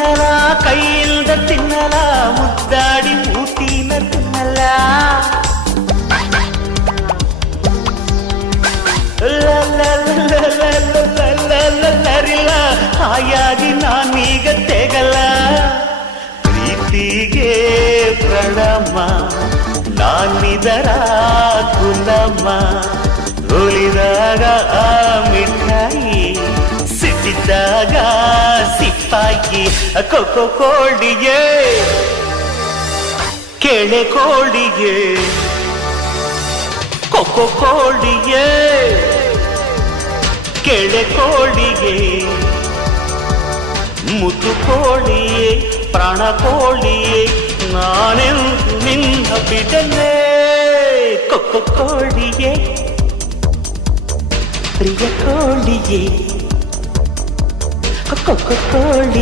ತಿನ್ನಲ ಕೈಯಿಲ್ದ ತಿನ್ನಲ ಮುದ್ದಾಡಿ ಊಟಿನ ತಿನ್ನಲ ಲರಿಲ್ಲ ಹಾಯಾಗಿ ನಾನೀಗ ತೆಗಲ್ಲ ಪ್ರೀತಿಗೆ ಪ್ರಣಮ ನಾನಿದರ ಕುಲಮ್ಮ ಉಳಿದಾಗ ಆ ಮಿಠಾಯಿ ಸಿಟ್ಟಿದ್ದಾಗ ಸಿಪ್ಪಾಗಿ ಕೊಕ್ಕೋ ಕೋಳಿಗೆ ಕೆಳೆ ಕೋಳಿಗೆ ಕೊಕ್ಕೋ ಕೋಳಿಗೆ ಕೆಳೆ ಕೋಳಿಗೆ ಮುದ್ದು ಕೋಳಿಯೇ ಪ್ರಾಣ ಕೋಳಿಯೇ ನಾನೆಂದು ನಿನ್ನ ಬಿಡಲೇ ಕೊಕ್ಕೋ ಕೋಳಿಯೇ ಪ್ರಿಯ ಕೋಳಿಯೇ ಕೊಕ್ಕೋ ಕೋಳಿ